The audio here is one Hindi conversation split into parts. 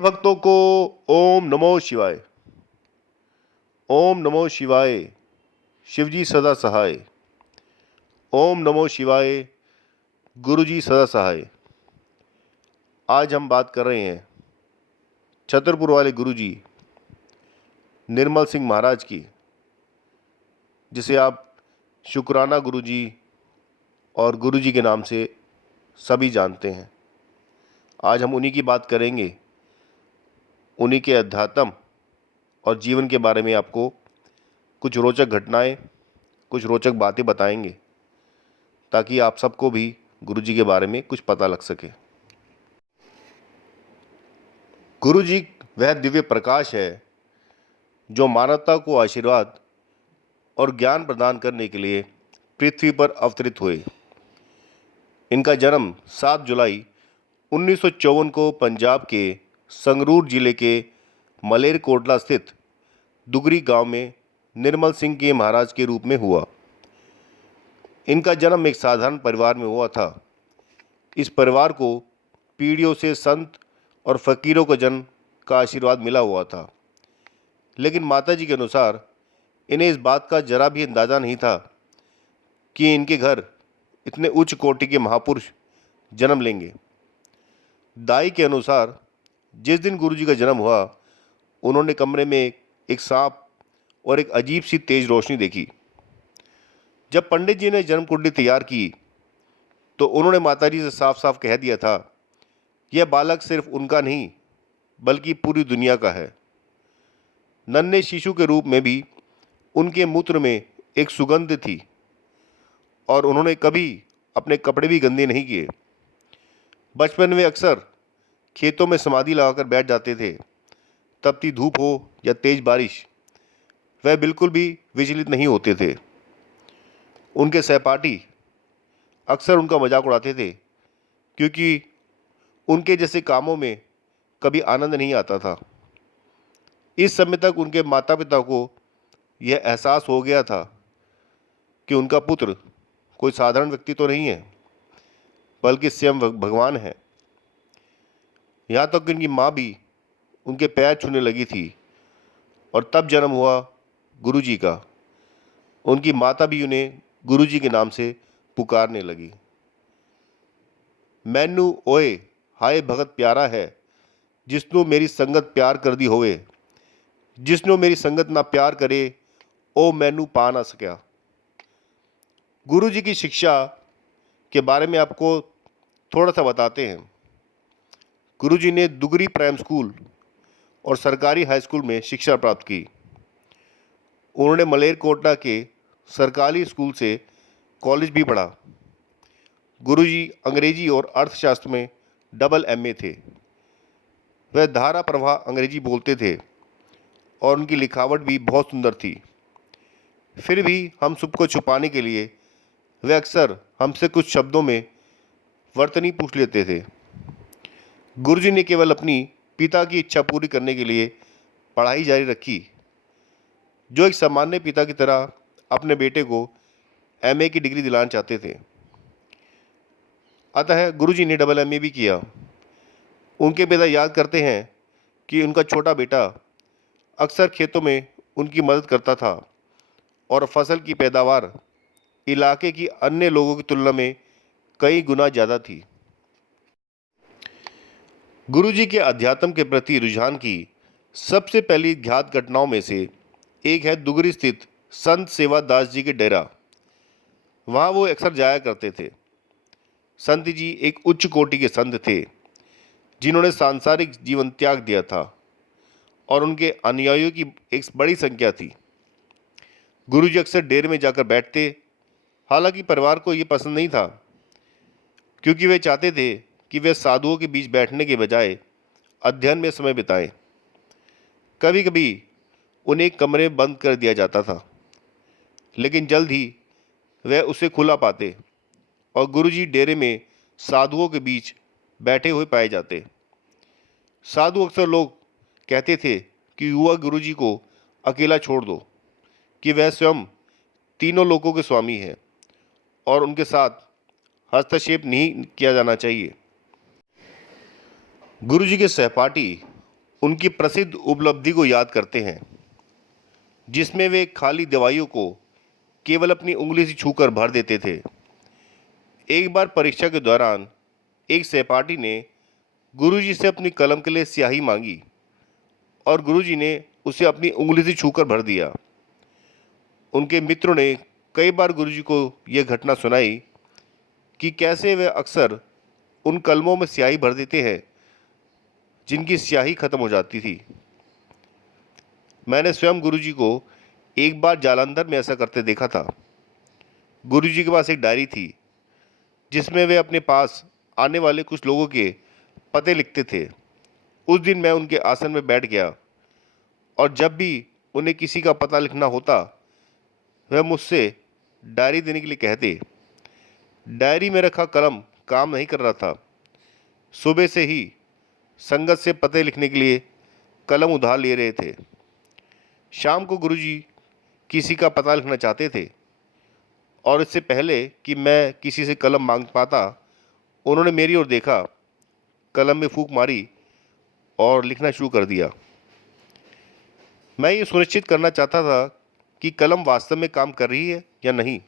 भक्तों को ओम नमो शिवाय। ओम नमो शिवाय। शिवजी सदा सहाय। ओम नमो शिवाय। गुरुजी सदा सहाय। आज हम बात कर रहे हैं छतरपुर वाले गुरुजी निर्मल सिंह महाराज की, जिसे आप शुक्राना गुरुजी और गुरुजी के नाम से सभी जानते हैं। आज हम उन्हीं की बात करेंगे, उन्हीं के अध्यात्म और जीवन के बारे में आपको कुछ रोचक घटनाएं, कुछ रोचक बातें बताएंगे, ताकि आप सबको भी गुरुजी के बारे में कुछ पता लग सके। गुरुजी वह दिव्य प्रकाश है जो मानवता को आशीर्वाद और ज्ञान प्रदान करने के लिए पृथ्वी पर अवतरित हुए। इनका जन्म 7 जुलाई 1954 को पंजाब के संगरूर जिले के मलेरकोटला स्थित दुगरी गांव में निर्मल सिंह के महाराज के रूप में हुआ। इनका जन्म एक साधारण परिवार में हुआ था। इस परिवार को पीढ़ियों से संत और फकीरों का जन्म का आशीर्वाद मिला हुआ था, लेकिन माताजी के अनुसार इन्हें इस बात का जरा भी अंदाज़ा नहीं था कि इनके घर इतने उच्च कोटि के महापुरुष जन्म लेंगे। दाई के अनुसार जिस दिन गुरुजी का जन्म हुआ, उन्होंने कमरे में एक सांप और एक अजीब सी तेज रोशनी देखी। जब पंडित जी ने जन्म कुंडली तैयार की तो उन्होंने माताजी से साफ साफ कह दिया था, यह बालक सिर्फ उनका नहीं बल्कि पूरी दुनिया का है। नन्हे शिशु के रूप में भी उनके मूत्र में एक सुगंध थी और उन्होंने कभी अपने कपड़े भी गंदे नहीं किए। बचपन में अक्सर खेतों में समाधि लगाकर बैठ जाते थे। तपती धूप हो या तेज बारिश, वह बिल्कुल भी विचलित नहीं होते थे। उनके सहपाठी अक्सर उनका मजाक उड़ाते थे, क्योंकि उनके जैसे कामों में कभी आनंद नहीं आता था। इस समय तक उनके माता पिता को यह एहसास हो गया था कि उनका पुत्र कोई साधारण व्यक्ति तो नहीं है, बल्कि स्वयं भगवान है। यहाँ तक कि उनकी माँ भी उनके पैर छूने लगी थी और तब जन्म हुआ गुरुजी का। उनकी माता भी उन्हें गुरुजी के नाम से पुकारने लगी। मैनू ओए हाय भगत प्यारा है, जिसनों मेरी संगत प्यार कर दी होवे, जिसनों मेरी संगत ना प्यार करे ओ मैनू पा ना सकिया। गुरुजी की शिक्षा के बारे में आपको थोड़ा सा बताते हैं। गुरुजी ने दुगरी प्राइम स्कूल और सरकारी हाई स्कूल में शिक्षा प्राप्त की। उन्होंने मलेरकोटला के सरकारी स्कूल से कॉलेज भी पढ़ा। गुरुजी अंग्रेजी और अर्थशास्त्र में डबल एमए थे। वह धारा प्रवाह अंग्रेजी बोलते थे और उनकी लिखावट भी बहुत सुंदर थी। फिर भी हम सबको छुपाने के लिए वे अक्सर हमसे कुछ शब्दों में वर्तनी पूछ लेते थे। गुरुजी ने केवल अपनी पिता की इच्छा पूरी करने के लिए पढ़ाई जारी रखी, जो एक सामान्य पिता की तरह अपने बेटे को एमए की डिग्री दिलाना चाहते थे। अतः गुरुजी ने डबल एमए भी किया। उनके पिता याद करते हैं कि उनका छोटा बेटा अक्सर खेतों में उनकी मदद करता था और फसल की पैदावार इलाके की अन्य लोगों की तुलना में कई गुना ज़्यादा थी। गुरुजी के अध्यात्म के प्रति रुझान की सबसे पहली ज्ञात घटनाओं में से एक है दुगरी स्थित संत सेवा दास जी के डेरा। वहाँ वो अक्सर जाया करते थे। संत जी एक उच्च कोटि के संत थे, जिन्होंने सांसारिक जीवन त्याग दिया था और उनके अनुयायियों की एक बड़ी संख्या थी। गुरुजी अक्सर डेरे में जाकर बैठते। हालांकि परिवार को ये पसंद नहीं था, क्योंकि वे चाहते थे कि वे साधुओं के बीच बैठने के बजाय अध्ययन में समय बिताएं। कभी कभी उन्हें एक कमरे में बंद कर दिया जाता था, लेकिन जल्द ही वह उसे खुला पाते और गुरुजी डेरे में साधुओं के बीच बैठे हुए पाए जाते। साधु अक्सर लोग कहते थे कि युवा गुरुजी को अकेला छोड़ दो, कि वह स्वयं तीनों लोकों के स्वामी है और उनके साथ हस्तक्षेप नहीं किया जाना चाहिए। गुरुजी के सहपाठी उनकी प्रसिद्ध उपलब्धि को याद करते हैं, जिसमें वे खाली दवाइयों को केवल अपनी उंगली से छूकर भर देते थे। एक बार परीक्षा के दौरान एक सहपाठी ने गुरुजी से अपनी कलम के लिए स्याही मांगी और गुरुजी ने उसे अपनी उंगली से छूकर भर दिया। उनके मित्रों ने कई बार गुरुजी को यह घटना सुनाई कि कैसे वे अक्सर उन कलमों में स्याही भर देते हैं जिनकी स्याही खत्म हो जाती थी। मैंने स्वयं गुरुजी को एक बार जालंधर में ऐसा करते देखा था। गुरुजी के पास एक डायरी थी जिसमें वे अपने पास आने वाले कुछ लोगों के पते लिखते थे। उस दिन मैं उनके आसन में बैठ गया और जब भी उन्हें किसी का पता लिखना होता वह मुझसे डायरी देने के लिए कहते। डायरी में रखा कलम काम नहीं कर रहा था। सुबह से ही संगत से पते लिखने के लिए कलम उधार ले रहे थे। शाम को गुरुजी किसी का पता लिखना चाहते थे और इससे पहले कि मैं किसी से कलम मांग पाता उन्होंने मेरी ओर देखा, कलम में फूंक मारी और लिखना शुरू कर दिया। मैं ये सुनिश्चित करना चाहता था कि कलम वास्तव में काम कर रही है या नहीं।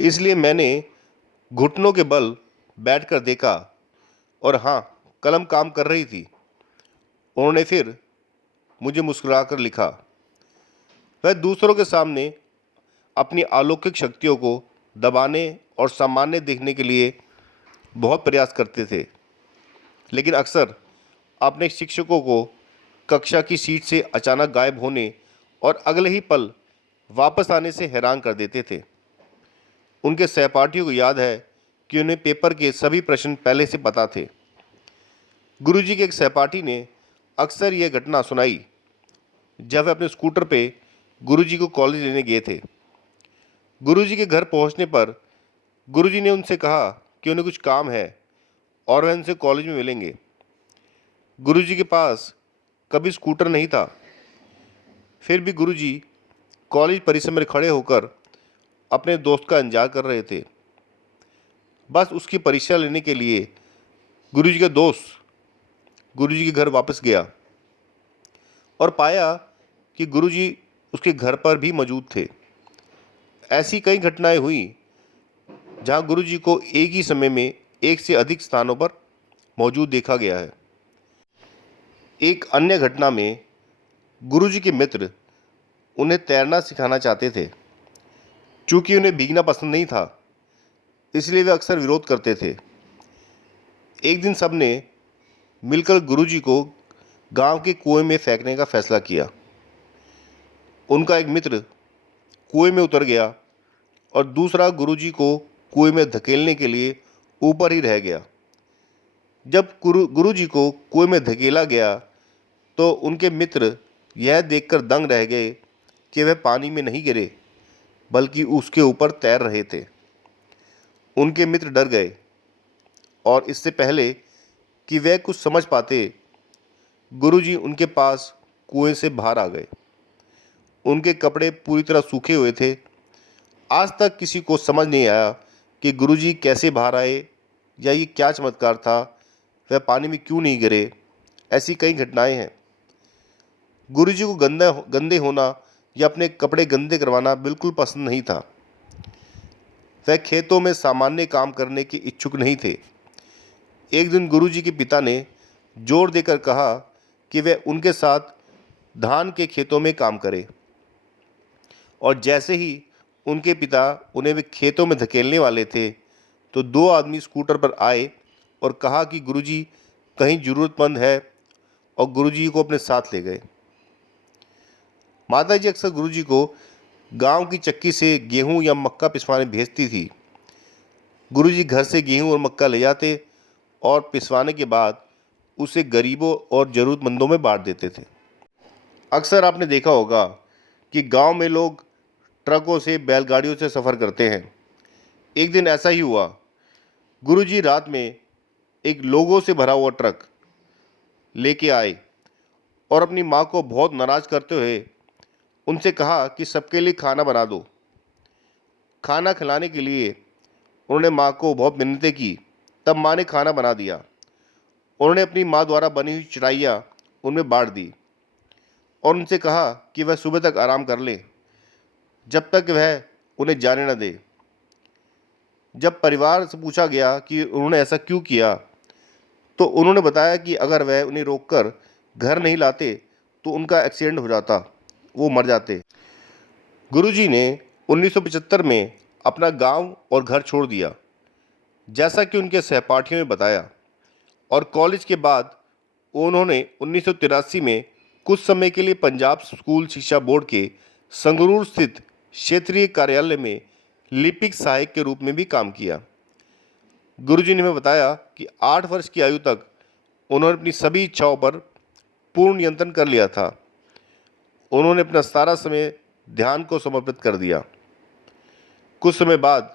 इसलिए मैंने घुटनों के बल बैठकर देखा और हाँ, कलम काम कर रही थी। उन्होंने फिर मुझे मुस्कुराकर लिखा। वह दूसरों के सामने अपनी अलौकिक शक्तियों को दबाने और सामान्य देखने के लिए बहुत प्रयास करते थे, लेकिन अक्सर अपने शिक्षकों को कक्षा की सीट से अचानक गायब होने और अगले ही पल वापस आने से हैरान कर देते थे। उनके सहपाठियों को याद है कि उन्हें पेपर के सभी प्रश्न पहले से पता थे। गुरुजी के एक सहपाठी ने अक्सर यह घटना सुनाई जब वह अपने स्कूटर पे गुरुजी को कॉलेज लेने गए थे। गुरुजी के घर पहुंचने पर गुरुजी ने उनसे कहा कि उन्हें कुछ काम है और वह उनसे कॉलेज में मिलेंगे। गुरुजी के पास कभी स्कूटर नहीं था, फिर भी गुरुजी कॉलेज परिसर में खड़े होकर अपने दोस्त का इंतजार कर रहे थे। बस उसकी परीक्षा लेने के लिए गुरुजी का दोस्त गुरुजी के घर वापस गया और पाया कि गुरुजी उसके घर पर भी मौजूद थे। ऐसी कई घटनाएं हुई जहां गुरुजी को एक ही समय में एक से अधिक स्थानों पर मौजूद देखा गया है। एक अन्य घटना में गुरुजी के मित्र उन्हें तैरना सिखाना चाहते थे। चूँकि उन्हें भीगना पसंद नहीं था, इसलिए वे अक्सर विरोध करते थे। एक दिन सबने मिलकर गुरुजी को गांव के कुएं में फेंकने का फैसला किया। उनका एक मित्र कुएं में उतर गया और दूसरा गुरुजी को कुएं में धकेलने के लिए ऊपर ही रह गया। जब गुरुजी को कुएं में धकेला गया तो उनके मित्र यह देखकर दंग रह गए कि वह पानी में नहीं गिरे बल्कि उसके ऊपर तैर रहे थे। उनके मित्र डर गए और इससे पहले कि वह कुछ समझ पाते गुरुजी उनके पास कुएं से बाहर आ गए। उनके कपड़े पूरी तरह सूखे हुए थे। आज तक किसी को समझ नहीं आया कि गुरुजी कैसे बाहर आए या ये क्या चमत्कार था, वह पानी में क्यों नहीं गिरे। ऐसी कई घटनाएं हैं। गुरुजी को गंदे होना या अपने कपड़े गंदे करवाना बिल्कुल पसंद नहीं था। वह खेतों में सामान्य काम करने के इच्छुक नहीं थे। एक दिन गुरुजी के पिता ने जोर देकर कहा कि वह उनके साथ धान के खेतों में काम करे, और जैसे ही उनके पिता उन्हें वे खेतों में धकेलने वाले थे तो दो आदमी स्कूटर पर आए और कहा कि गुरुजी कहीं ज़रूरतमंद है, और गुरुजी को अपने साथ ले गए। माताजी अक्सर गुरुजी को गांव की चक्की से गेहूं या मक्का पिसवाने भेजती थी। गुरुजी घर से गेहूं और मक्का ले जाते और पिसवाने के बाद उसे गरीबों और ज़रूरतमंदों में बांट देते थे। अक्सर आपने देखा होगा कि गांव में लोग ट्रकों से बैलगाड़ियों से सफ़र करते हैं। एक दिन ऐसा ही हुआ। गुरुजी रात में एक लोगों से भरा हुआ ट्रक लेके आए और अपनी माँ को बहुत नाराज़ करते हुए उनसे कहा कि सबके लिए खाना बना दो। खाना खिलाने के लिए उन्होंने माँ को बहुत मिन्नतें की। तब माँ ने खाना बना दिया उन्होंने अपनी माँ द्वारा बनी हुई चटाइयाँ उनमें बांट दी और उनसे कहा कि वह सुबह तक आराम कर लें, जब तक वह उन्हें जाने न दे। जब परिवार से पूछा गया कि उन्होंने ऐसा क्यों किया, तो उन्होंने बताया कि अगर वह उन्हें रोककर घर नहीं लाते तो उनका एक्सीडेंट हो जाता, वो मर जाते। गुरुजी ने 1975 में अपना गांव और घर छोड़ दिया, जैसा कि उनके सहपाठियों ने बताया, और कॉलेज के बाद उन्होंने 1983 में कुछ समय के लिए पंजाब स्कूल शिक्षा बोर्ड के संगरूर स्थित क्षेत्रीय कार्यालय में लिपिक सहायक के रूप में भी काम किया। गुरुजी ने हमें बताया कि 8 वर्ष की आयु तक उन्होंने अपनी सभी इच्छाओं पर पूर्ण नियंत्रण कर लिया था। उन्होंने अपना सारा समय ध्यान को समर्पित कर दिया। कुछ समय बाद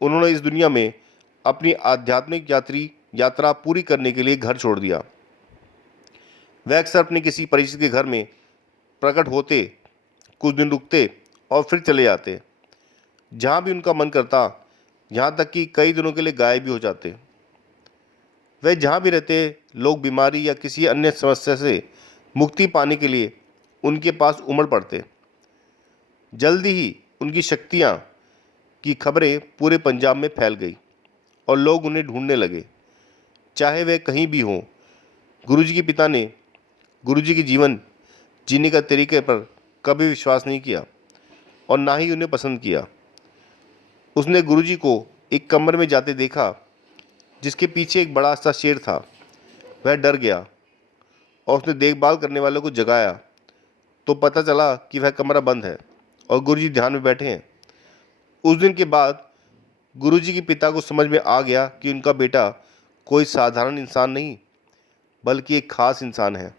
उन्होंने इस दुनिया में अपनी आध्यात्मिक यात्रा पूरी करने के लिए घर छोड़ दिया। वह अक्सर अपने किसी परिचित के घर में प्रकट होते, कुछ दिन रुकते और फिर चले जाते। जहाँ भी उनका मन करता, यहाँ तक कि कई दिनों के लिए गायब भी हो जाते। वह जहाँ भी रहते, लोग बीमारी या किसी अन्य समस्या से मुक्ति पाने के लिए उनके पास उमड़ पड़ते। जल्दी ही उनकी शक्तियाँ की खबरें पूरे पंजाब में फैल गई और लोग उन्हें ढूंढने लगे, चाहे वह कहीं भी हों। गुरुजी के पिता ने गुरुजी के जीवन जीने का तरीके पर कभी विश्वास नहीं किया और ना ही उन्हें पसंद किया। उसने गुरुजी को एक कमरे में जाते देखा जिसके पीछे एक बड़ा सा शेर था। वह डर गया और उसने देखभाल करने वालों को जगाया तो पता चला कि वह कमरा बंद है और गुरुजी ध्यान में बैठे हैं। उस दिन के बाद गुरुजी के पिता को समझ में आ गया कि उनका बेटा कोई साधारण इंसान नहीं, बल्कि एक खास इंसान है।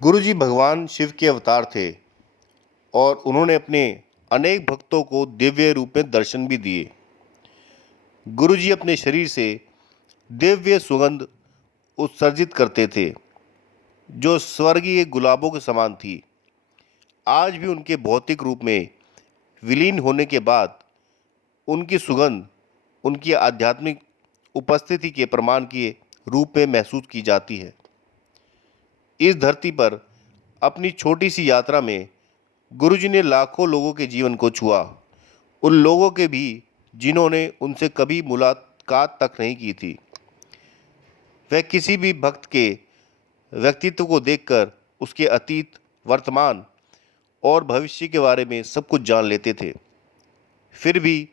गुरुजी भगवान शिव के अवतार थे और उन्होंने अपने अनेक भक्तों को दिव्य रूप में दर्शन भी दिए। गुरुजी अपने शरीर से दिव्य सुगंध उत्सर्जित करते थे जो स्वर्गीय गुलाबों के समान थी। आज भी उनके भौतिक रूप में विलीन होने के बाद उनकी सुगंध उनकी आध्यात्मिक उपस्थिति के प्रमाण के रूप में महसूस की जाती है। इस धरती पर अपनी छोटी सी यात्रा में गुरुजी ने लाखों लोगों के जीवन को छुआ, उन लोगों के भी जिन्होंने उनसे कभी मुलाकात तक नहीं की थी। वह किसी भी भक्त के व्यक्तित्व को देखकर उसके अतीत, वर्तमान और भविष्य के बारे में सब कुछ जान लेते थे। फिर भी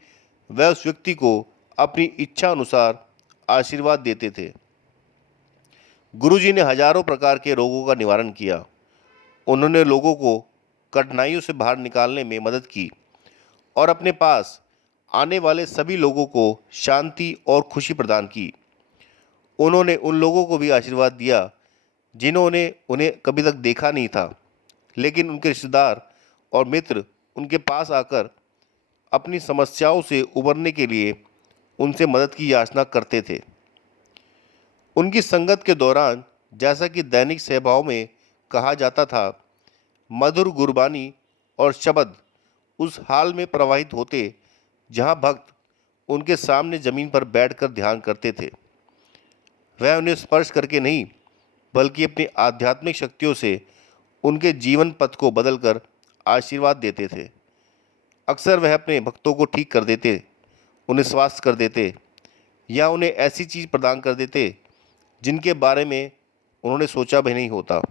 वह उस व्यक्ति को अपनी इच्छा अनुसार आशीर्वाद देते थे। गुरुजी ने हजारों प्रकार के रोगों का निवारण किया। उन्होंने लोगों को कठिनाइयों से बाहर निकालने में मदद की और अपने पास आने वाले सभी लोगों को शांति और खुशी प्रदान की। उन्होंने उन लोगों को भी आशीर्वाद दिया जिन्होंने उन्हें कभी तक देखा नहीं था, लेकिन उनके रिश्तेदार और मित्र उनके पास आकर अपनी समस्याओं से उबरने के लिए उनसे मदद की याचना करते थे। उनकी संगत के दौरान, जैसा कि दैनिक सभाओं में कहा जाता था, मधुर गुरबानी और शब्द उस हाल में प्रवाहित होते जहां भक्त उनके सामने जमीन पर बैठकर ध्यान करते थे। वह उन्हें स्पर्श करके नहीं, बल्कि अपनी आध्यात्मिक शक्तियों से उनके जीवन पथ को बदलकर आशीर्वाद देते थे। अक्सर वह अपने भक्तों को ठीक कर देते, उन्हें स्वस्थ कर देते या उन्हें ऐसी चीज़ प्रदान कर देते जिनके बारे में उन्होंने सोचा भी नहीं होता।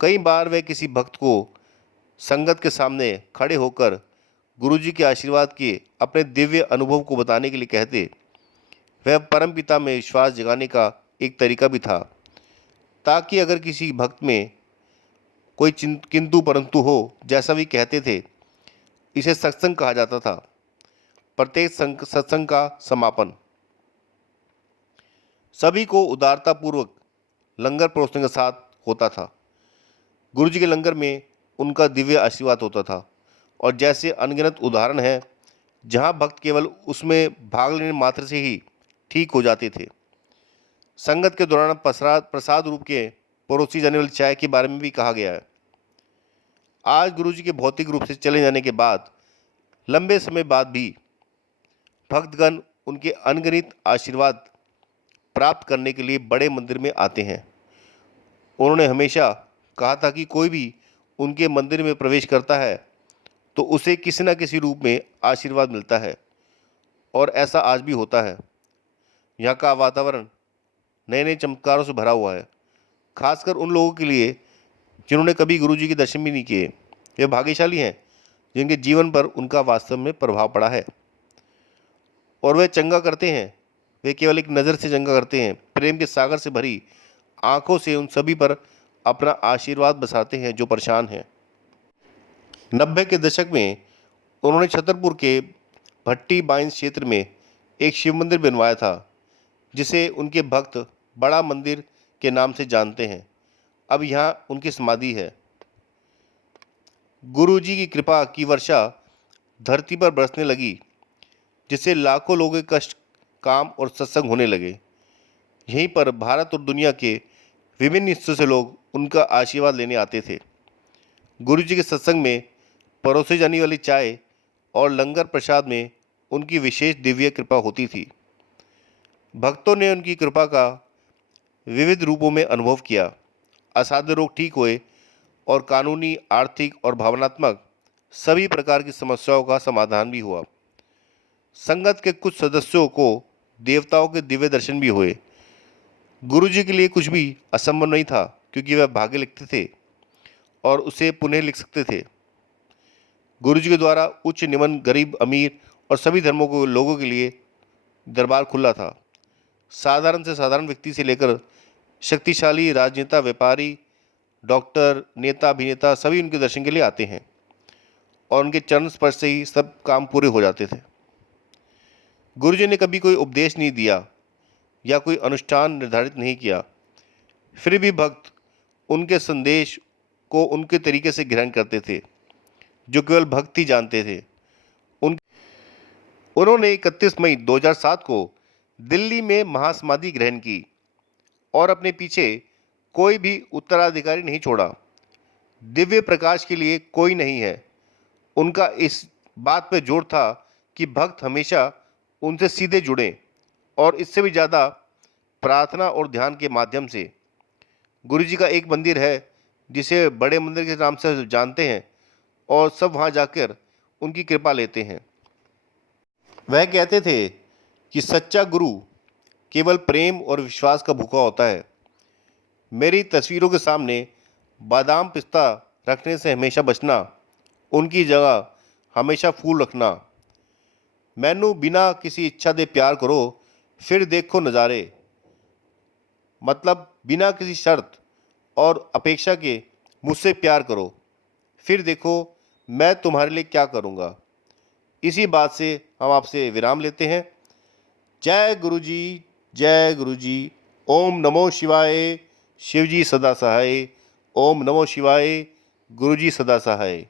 कई बार वह किसी भक्त को संगत के सामने खड़े होकर गुरुजी के आशीर्वाद के अपने दिव्य अनुभव को बताने के लिए कहते। वह परमपिता में विश्वास जगाने का एक तरीका भी था, ताकि अगर किसी भक्त में कोई किंतु परंतु हो, जैसा भी कहते थे। इसे सत्संग कहा जाता था। प्रत्येक सत्संग का समापन सभी को उदारतापूर्वक लंगर परोसने के साथ होता था। गुरुजी के लंगर में उनका दिव्य आशीर्वाद होता था और जैसे अनगिनत उदाहरण हैं जहां भक्त केवल उसमें भाग लेने मात्र से ही ठीक हो जाते थे। संगत के दौरान प्रसाद रूप के परोसी जाने वाली चाय के बारे में भी कहा गया है। आज गुरुजी के भौतिक रूप से चले जाने के बाद लंबे समय बाद भी भक्तगण उनके अनगिनत आशीर्वाद प्राप्त करने के लिए बड़े मंदिर में आते हैं। उन्होंने हमेशा कहा था कि कोई भी उनके मंदिर में प्रवेश करता है तो उसे किसी न किसी रूप में आशीर्वाद मिलता है, और ऐसा आज भी होता है। यहाँ का वातावरण नए नए चमत्कारों से भरा हुआ है, खासकर उन लोगों के लिए जिन्होंने कभी गुरुजी के दर्शन भी नहीं किए। वे भाग्यशाली हैं जिनके जीवन पर उनका वास्तव में प्रभाव पड़ा है, और वे चंगा करते हैं। वे केवल एक नज़र से चंगा करते हैं, प्रेम के सागर से भरी आंखों से उन सभी पर अपना आशीर्वाद बरसाते हैं जो परेशान हैं। 90 के दशक में उन्होंने छतरपुर के भट्टी बाइंस क्षेत्र में एक शिव मंदिर बनवाया था, जिसे उनके भक्त बड़ा मंदिर के नाम से जानते हैं। अब यहाँ उनकी समाधि है। गुरुजी की कृपा की वर्षा धरती पर बरसने लगी, जिससे लाखों लोगों के कष्ट, काम और सत्संग होने लगे। यहीं पर भारत और दुनिया के विभिन्न हिस्सों से लोग उनका आशीर्वाद लेने आते थे। गुरुजी के सत्संग में परोसे जाने वाली चाय और लंगर प्रसाद में उनकी विशेष दिव्य कृपा होती थी। भक्तों ने उनकी कृपा का विविध रूपों में अनुभव किया। असाध्य रोग ठीक हुए और कानूनी, आर्थिक और भावनात्मक सभी प्रकार की समस्याओं का समाधान भी हुआ। संगत के कुछ सदस्यों को देवताओं के दिव्य दर्शन भी हुए। गुरुजी के लिए कुछ भी असंभव नहीं था, क्योंकि वह भाग्य लिखते थे और उसे पुनः लिख सकते थे। गुरुजी के द्वारा उच्च निम्न, गरीब अमीर और सभी धर्मों को लोगों के लिए दरबार खुला था। साधारण से साधारण व्यक्ति से लेकर शक्तिशाली राजनेता, व्यापारी, डॉक्टर, नेता, अभिनेता सभी उनके दर्शन के लिए आते हैं, और उनके चरण स्पर्श से ही सब काम पूरे हो जाते थे। गुरुजी ने कभी कोई उपदेश नहीं दिया या कोई अनुष्ठान निर्धारित नहीं किया, फिर भी भक्त उनके संदेश को उनके तरीके से ग्रहण करते थे, जो केवल भक्त ही जानते थे। उन्होंने 31 मई 2007 को दिल्ली में महासमाधि ग्रहण की और अपने पीछे कोई भी उत्तराधिकारी नहीं छोड़ा। दिव्य प्रकाश के लिए कोई नहीं है। उनका इस बात पर जोर था कि भक्त हमेशा उनसे सीधे जुड़ें, और इससे भी ज़्यादा प्रार्थना और ध्यान के माध्यम से। गुरुजी का एक मंदिर है जिसे बड़े मंदिर के नाम से जानते हैं, और सब वहाँ जाकर उनकी कृपा लेते हैं। वह कहते थे कि सच्चा गुरु केवल प्रेम और विश्वास का भूखा होता है। मेरी तस्वीरों के सामने बादाम, पिस्ता रखने से हमेशा बचना, उनकी जगह हमेशा फूल रखना। मैनू बिना किसी इच्छा दे प्यार करो, फिर देखो नज़ारे। मतलब बिना किसी शर्त और अपेक्षा के मुझसे प्यार करो, फिर देखो मैं तुम्हारे लिए क्या करूँगा। इसी बात से हम आपसे विराम लेते हैं। जय गुरुजी, जय गुरुजी। ओम नमो शिवाय। शिवजी सदा सहाय। ओम नमो शिवाय। गुरुजी सदा सहाय।